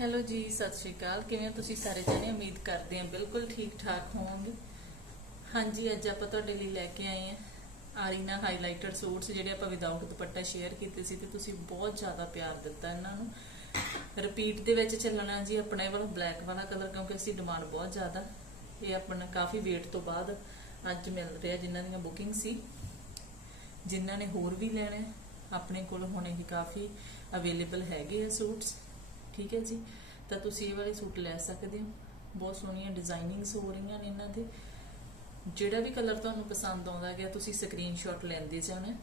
Hello ਜੀ, ਸਤਿ ਸ਼੍ਰੀ ਅਕਾਲ। ਕਿਵੇਂ ਤੁਸੀਂ ਸਾਰੇ ਜਣੇ? ਉਮੀਦ ਕਰਦੇ ਹਾਂ ਬਿਲਕੁਲ ਠੀਕ ਠਾਕ ਹੋਵੋਗੇ। ਹਾਂਜੀ, ਅੱਜ ਆਪਾਂ ਤੁਹਾਡੇ ਲਈ ਲੈ ਕੇ ਆਏ ਹਾਂ ਆਰੀਨਾ ਹਾਈਲਾਈਟਰ ਸੂਟਸ, ਜਿਹੜੇ ਆਪਾਂ ਵਿਦਆਊਟ ਦੁਪੱਟਾ ਸ਼ੇਅਰ ਕੀਤੇ ਸੀ ਤੇ ਤੁਸੀਂ ਬਹੁਤ ਜ਼ਿਆਦਾ ਪਿਆਰ ਦਿੱਤਾ ਇਹਨਾਂ ਨੂੰ। ਰਿਪੀਟ ਦੇ ਵਿੱਚ ਚੱਲਣਾ ਜੀ, ਆਪਣੇ ਇਹ ਬਲੈਕ ਵਾਲਾ ਕਲਰ ਕਿਉਂਕਿ ਅਸੀਂ ਡਿਮਾਂਡ ਬਹੁਤ ਜ਼ਿਆਦਾ। ਇਹ ਆਪਣਾ ਕਾਫੀ ਵੇਟ ਤੋਂ ਬਾਅਦ ਅੱਜ ਮਿਲ ਰਿਹਾ ਜਿਨ੍ਹਾਂ ਦੀਆਂ ਬੁਕਿੰਗ ਸੀ। ਜਿਨ੍ਹਾਂ ਨੇ ਹੋਰ ਵੀ ਲੈਣੇ ਆਪਣੇ ਕੋਲ ਹੁਣ ਇਹ ਕਾਫੀ ਅਵੇਲੇਬਲ ਹੈਗੇ ਆ ਸੂਟਸ। ਠੀਕ ਹੈ ਜੀ? ਤਾਂ ਤੁਸੀਂ ਇਹ ਵਾਲੇ ਸੂਟ ਲੈ ਸਕਦੇ ਹੋ। ਬਹੁਤ ਸੋਹਣੀਆਂ ਡਿਜ਼ਾਈਨਿੰਗਸ ਹੋ ਰਹੀਆਂ ਨੇ ਇਹਨਾਂ ਦੇ। ਜਿਹੜਾ ਵੀ ਕਲਰ ਤੁਹਾਨੂੰ ਪਸੰਦ ਆਉਂਦਾ ਗਿਆ ਤੁਸੀਂ ਸਕਰੀਨਸ਼ਾਟ ਲੈਂਦੇ ਜਾਣਾ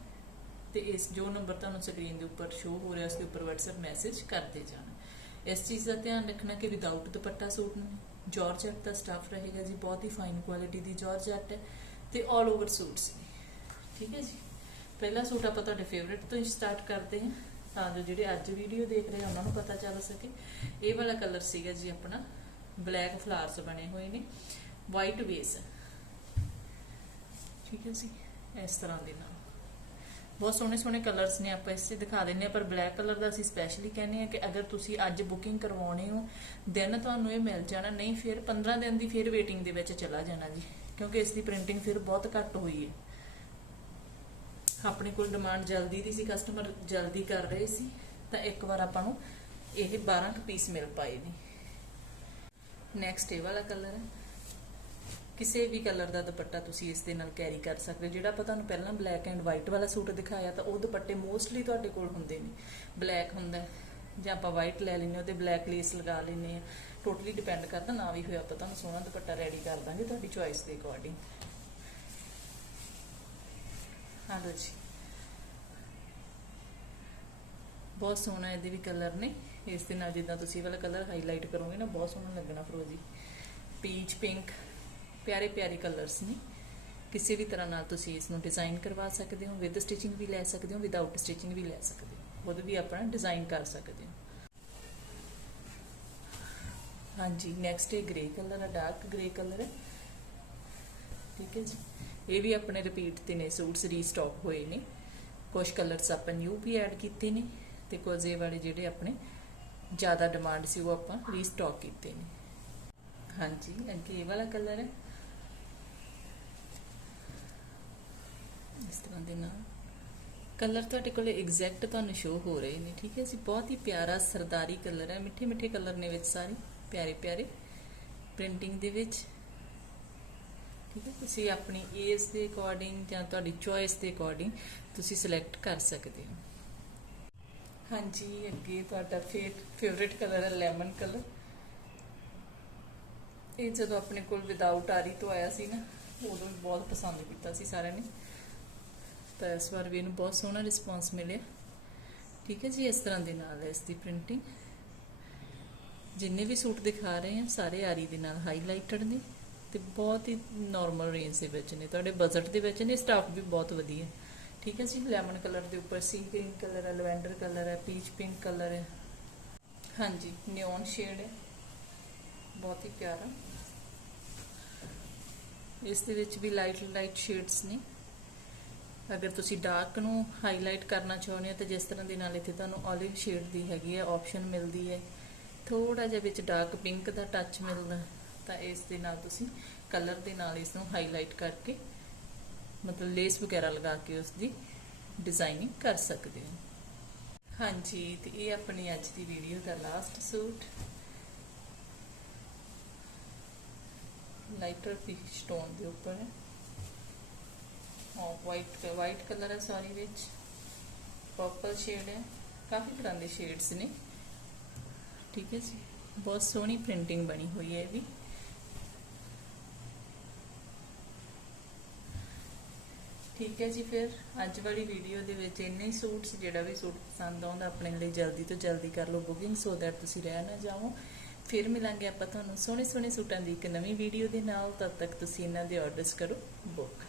ਤੇ ਇਸ ਜੋ ਨੰਬਰ ਤੁਹਾਨੂੰ ਸਕਰੀਨ ਦੇ ਉੱਪਰ ਸ਼ੋ ਹੋ ਰਿਹਾ, ਉਸ ਦੇ ਉੱਪਰ WhatsApp ਮੈਸੇਜ ਕਰਦੇ ਜਾਣਾ ਇਸ ਚੀਜ਼ ਦਾ ਧਿਆਨ ਰੱਖਣਾ ਕਿ ਵਿਦਆਊਟ ਦੁਪੱਟਾ ਸੂਟ ਨੇ ਜਾਰਜਟ ਦਾ ਸਟਾਫ ਰਹੇਗਾ ਜੀ, ਬਹੁਤ ਹੀ ਫਾਈਨ ਕੁਆਲਿਟੀ ਦੀ ਜਾਰਜਟ ਹੈ ਤੇ 올 ਓਵਰ ਸੂਟਸ ਨੇ ਠੀਕ ਹੈ ਜੀ? ਪਹਿਲਾ ਸੂਟ ਆਪਾਂ ਤੁਹਾਡੇ ਫੇਵਰਿਟ ਤੋਂ ਹੀ ਸਟਾਰਟ ਕਰਦੇ ਹਾਂ। ਤਾਂ ਜੋ ਜਿਹੜੇ ਅੱਜ ਵੀਡੀਓ ਦੇਖ ਰਹੇ ਉਹਨਾਂ ਨੂੰ ਪਤਾ ਚੱਲ ਸਕੇ। ਇਹ ਵਾਲਾ ਕਲਰ ਸੀਗਾ ਜੀ ਆਪਣਾ ਬਲੈਕ ਫਲਾਵਰਸ ਬਣੇ ਹੋਏ ਨੇ ਵਾਈਟ ਬੇਸ ਠੀਕ ਹੈ ਜੀ, ਇਸ ਤਰ੍ਹਾਂ ਦੇ ਨਾਲ। ਬਹੁਤ ਸੋਹਣੇ ਸੋਹਣੇ ਕਲਰਸ ਨੇ, ਆਪਾਂ ਇਸੇ ਦਿਖਾ ਦਿੰਨੇ ਆ ਪਰ ਬਲੈਕ ਕਲਰ ਦਾ ਅਸੀਂ ਸਪੈਸ਼ਲੀ ਕਹਿੰਦੇ ਆ ਕਿ ਅਗਰ ਤੁਸੀਂ ਅੱਜ ਬੁਕਿੰਗ ਕਰਵਾਉਣੇ ਹੋ, ਦਿਨ ਤੁਹਾਨੂੰ ਇਹ ਮਿਲ ਜਾਣਾ, ਨਹੀਂ ਫਿਰ 15 ਦਿਨ ਦੀ ਫਿਰ ਵੇਟਿੰਗ ਦੇ ਵਿੱਚ ਚਲਾ ਜਾਣਾ ਜੀ, ਕਿਉਂਕਿ ਇਸ ਦੀ ਪ੍ਰਿੰਟਿੰਗ ਫਿਰ ਬਹੁਤ ਘੱਟ ਹੋਈ ਹੈ। ਆਪਣੇ ਕੋਲ ਡਿਮਾਂਡ ਜਲਦੀ ਦੀ ਸੀ ਕਸਟਮਰ ਜਲਦੀ ਕਰ ਰਹੇ ਸੀ, ਤਾਂ ਇੱਕ ਵਾਰ ਆਪਾਂ ਨੂੰ ਇਹ 12 ਕੁ ਪੀਸ ਮਿਲ ਪਾਏ ਨੇ। ਨੈਕਸਟ ਇਹ ਵਾਲਾ ਕਲਰ ਹੈ। ਕਿਸੇ ਵੀ ਕਲਰ ਦਾ ਦੁਪੱਟਾ ਤੁਸੀਂ ਇਸ ਦੇ ਨਾਲ ਕੈਰੀ ਕਰ ਸਕਦੇ ਹੋ। ਜਿਹੜਾ ਆਪਾਂ ਤੁਹਾਨੂੰ ਪਹਿਲਾਂ ਬਲੈਕ ਐਂਡ ਵਾਈਟ ਵਾਲਾ ਸੂਟ ਦਿਖਾਇਆ, ਤਾਂ ਉਹ ਦੁਪੱਟੇ ਮੋਸਟਲੀ ਤੁਹਾਡੇ ਕੋਲ ਹੁੰਦੇ ਨੇ। ਬਲੈਕ ਹੁੰਦਾ ਜਾਂ ਆਪਾਂ ਵਾਈਟ ਲੈ ਲੈਂਦੇ ਹਾਂ ਬਲੈਕ ਲੇਸ ਲਗਾ ਲੈਂਦੇ ਆ ਟੋਟਲੀ ਡਿਪੈਂਡ ਕਰਦਾ, ਨਾ ਵੀ ਹੋਇਆ ਆਪਾਂ ਤੁਹਾਨੂੰ ਸੋਹਣਾ ਦੁਪੱਟਾ ਰੈਡੀ ਕਰ ਦਾਂਗੇ, ਤੁਹਾਡੀ ਚੁਆਇਸ ਦੇ ਅਕੋਰਡਿੰਗ ਹਾਂ ਲਓ ਜੀ ਬਹੁਤ ਸੋਹਣਾ ਇਹਦੇ ਵੀ ਕਲਰ ਨੇ। ਇਸ ਦੇ ਨਾਲ ਜਿੱਦਾਂ ਤੁਸੀਂ ਵਾਲਾ ਕਲਰ ਹਾਈਲਾਈਟ ਕਰੋਗੇ ਨਾ, ਬਹੁਤ ਸੋਹਣਾ ਲੱਗਣਾ ਫਰੋਜੀ। ਪੀਚ ਪਿੰਕ ਪਿਆਰੇ ਪਿਆਰੇ ਕਲਰਸ ਨੇ। ਕਿਸੇ ਵੀ ਤਰ੍ਹਾਂ ਨਾਲ ਤੁਸੀਂ ਇਸ ਨੂੰ ਡਿਜ਼ਾਈਨ ਕਰਵਾ ਸਕਦੇ ਹੋ ਵਿਦ ਸਟਿਚਿੰਗ ਵੀ ਲੈ ਸਕਦੇ ਹੋ ਵਿਦਆਊਟ ਸਟਿਚਿੰਗ ਵੀ ਲੈ ਸਕਦੇ ਹੋ। ਉਹਦੇ ਵੀ ਆਪਣਾ ਡਿਜ਼ਾਈਨ ਕਰ ਸਕਦੇ ਹੋ। ਹਾਂਜੀ ਨੈਕਸਟ ਇਹ ਗ੍ਰੇ ਕਲਰ ਹੈ ਡਾਰਕ ਗ੍ਰੇ ਕਲਰ ਹੈ ਠੀਕ ਹੈ ਜੀ। ਇਹ ਵੀ ਆਪਣੇ ਰਿਪੀਟ ਤੇ ਨੇ, ਸੂਟਸ ਰੀਸਟਾਕ ਹੋਏ ਨੇ। ਕੁਝ ਕਲਰਸ ਆਪਾਂ ਨਿਊ ਵੀ ਐਡ ਕੀਤੇ ਨੇ ਤੇ ਕੁਝ ਇਹ ਵਾਲੇ ਜਿਹੜੇ ਆਪਣੇ ਜ਼ਿਆਦਾ ਡਿਮਾਂਡ ਸੀ ਉਹ ਆਪਾਂ ਰੀਸਟਾਕ ਕੀਤੇ ਨੇ। ਹਾਂਜੀ, ਅੱਗੇ ਇਹ ਵਾਲਾ ਕਲਰ ਹੈ। ਇਸ ਤਰ੍ਹਾਂ ਦੇ ਨਾਲ। ਕਲਰ ਤੁਹਾਡੇ ਕੋਲ ਐਗਜ਼ੈਕਟ ਤੁਹਾਨੂੰ ਸ਼ੋ ਹੋ ਰਹੇ ਨੇ, ਠੀਕ ਹੈ ਜੀ। ਬਹੁਤ ਹੀ ਪਿਆਰਾ ਸਰਦਾਰੀ ਕਲਰ ਹੈ। ਮਿੱਠੇ ਮਿੱਠੇ ਕਲਰ ਨੇ ਵਿੱਚ ਸਾਰੇ ਪਿਆਰੇ ਪਿਆਰੇ ਪ੍ਰਿੰਟਿੰਗ ਦੇ ਵਿੱਚ। ਠੀਕ ਹੈ? ਤੁਸੀਂ ਆਪਣੀ ਏਜ ਦੇ ਅਕੋਰਡਿੰਗ ਜਾਂ ਤੁਹਾਡੀ ਚੋਇਸ ਦੇ ਅਕੋਰਡਿੰਗ ਤੁਸੀਂ ਸਿਲੈਕਟ ਕਰ ਸਕਦੇ ਹੋ। ਹਾਂਜੀ, ਅੱਗੇ ਤੁਹਾਡਾ ਫੇਰ ਫੇਵਰਿਟ ਕਲਰ ਹੈ ਲੈਮਨ ਕਲਰ ਇਹ ਜਦੋਂ ਆਪਣੇ ਕੋਲ ਵਿਦਆਊਟ ਆਰੀ ਤੋਂ ਆਇਆ ਸੀ ਨਾ, ਉਦੋਂ ਬਹੁਤ ਪਸੰਦ ਕੀਤਾ ਸੀ ਸਾਰਿਆਂ ਨੇ। ਤਾਂ ਇਸ ਵਾਰ ਵੀ ਇਹਨੂੰ ਬਹੁਤ ਸੋਹਣਾ ਰਿਸਪਾਂਸ ਮਿਲਿਆ। ਠੀਕ ਹੈ ਜੀ, ਇਸ ਤਰ੍ਹਾਂ ਦੇ ਨਾਲ ਹੈ ਇਸ ਦੀ ਪ੍ਰਿੰਟਿੰਗ ਜਿੰਨੇ ਵੀ ਸੂਟ ਦਿਖਾ ਰਹੇ ਹਾਂ, ਸਾਰੇ ਆਰੀ ਦੇ ਨਾਲ ਹਾਈਲਾਈਟਡ ਨੇ। ਤੇ ਬਹੁਤ ਹੀ ਨਾਰਮਲ ਰੇਂਜ ਦੇ ਵਿੱਚ ਨੇ। ਤੁਹਾਡੇ ਬਜਟ ਦੇ ਵਿੱਚ ਨੇ ਸਟਾਫ ਵੀ ਬਹੁਤ ਵਧੀਆ। ਠੀਕ ਹੈ ਜੀ ਲੈਮਨ ਕਲਰ ਦੇ ਉੱਪਰ ਸੀ ਗ੍ਰੀਨ ਕਲਰ ਹੈ ਲਵੈਂਡਰ ਕਲਰ ਹੈ ਪੀਚ ਪਿੰਕ ਕਲਰ ਹੈ। ਹਾਂਜੀ ਨਿਓਨ ਸ਼ੇਡ ਹੈ। ਬਹੁਤ ਹੀ ਪਿਆਰਾ। ਇਸ ਦੇ ਵਿੱਚ ਵੀ ਲਾਈਟ ਲਾਈਟ ਸ਼ੇਡਸ ਨੇ। ਅਗਰ ਤੁਸੀਂ ਡਾਰਕ ਨੂੰ ਹਾਈਲਾਈਟ ਕਰਨਾ ਚਾਹੁੰਦੇ ਹੋ, ਤਾਂ ਜਿਸ ਤਰ੍ਹਾਂ ਦੇ ਨਾਲ ਇੱਥੇ ਤੁਹਾਨੂੰ 올ਿਵ ਸ਼ੇਡ ਦੀ ਹੈਗੀ ਹੈ ਆਪਸ਼ਨ ਮਿਲਦੀ ਹੈ। ਥੋੜਾ ਜਿਹਾ ਵਿੱਚ ਡਾਰਕ ਪਿੰਕ ਦਾ ਟੱਚ ਮਿਲਦਾ ਤਾਂ ਇਸ ਦੇ ਨਾਲ ਤੁਸੀਂ ਕਲਰ ਦੇ ਨਾਲ ਇਸ ਨੂੰ ਹਾਈਲਾਈਟ ਕਰਕੇ, ਮਤਲਬ ਲੇਸ ਵਗੈਰਾ ਲਗਾ ਕੇ ਉਸ ਦੀ ਡਿਜ਼ਾਈਨਿੰਗ ਕਰ ਸਕਦੇ ਹੋ। ਹਾਂਜੀ, ਤੇ ਇਹ ਆਪਣੀ ਅੱਜ ਦੀ ਵੀਡੀਓ ਦਾ last suit lighter fish stone ਦੇ ਉੱਪਰ ਹੈ। ਔਰ ਵਾਈਟ ਵਾਈਟ ਕਲਰ ਹੈ ਸੌਰੀ ਵਿੱਚ। ਪਰਪਲ ਸ਼ੇਡ ਹੈ। ਕਾਫੀ ਤਰ੍ਹਾਂ ਦੇ ਸ਼ੇਡਸ ਨੇ। ਠੀਕ ਹੈ ਜੀ। ਬਹੁਤ ਸੋਹਣੀ ਪ੍ਰਿੰਟਿੰਗ ਬਣੀ ਹੋਈ ਹੈ ਇਹ ਵੀ ਠੀਕ ਹੈ ਜੀ ਫਿਰ, ਅੱਜ ਵਾਲੀ ਵੀਡੀਓ ਦੇ ਵਿੱਚ ਇੰਨੇ ਹੀ ਸੂਟਸ ਜਿਹੜਾ ਵੀ ਸੂਟ ਪਸੰਦ ਆਉਂਦਾ ਆਪਣੇ ਲਈ ਜਲਦੀ ਤੋਂ ਜਲਦੀ ਕਰ ਲਓ ਬੁਕਿੰਗ ਸੋ ਦੈਟ ਤੁਸੀਂ ਰਹਿ ਨਾ ਜਾਓ ਫਿਰ ਮਿਲਾਂਗੇ ਆਪਾਂ ਤੁਹਾਨੂੰ ਸੋਹਣੇ ਸੋਹਣੇ ਸੂਟਾਂ ਦੀ ਇੱਕ ਨਵੀਂ ਵੀਡੀਓ ਦੇ ਨਾਲ, ਤਦ ਤੱਕ ਤੁਸੀਂ ਇਹਨਾਂ ਦੇ ਆਰਡਰਸ ਕਰੋ ਬੁੱਕ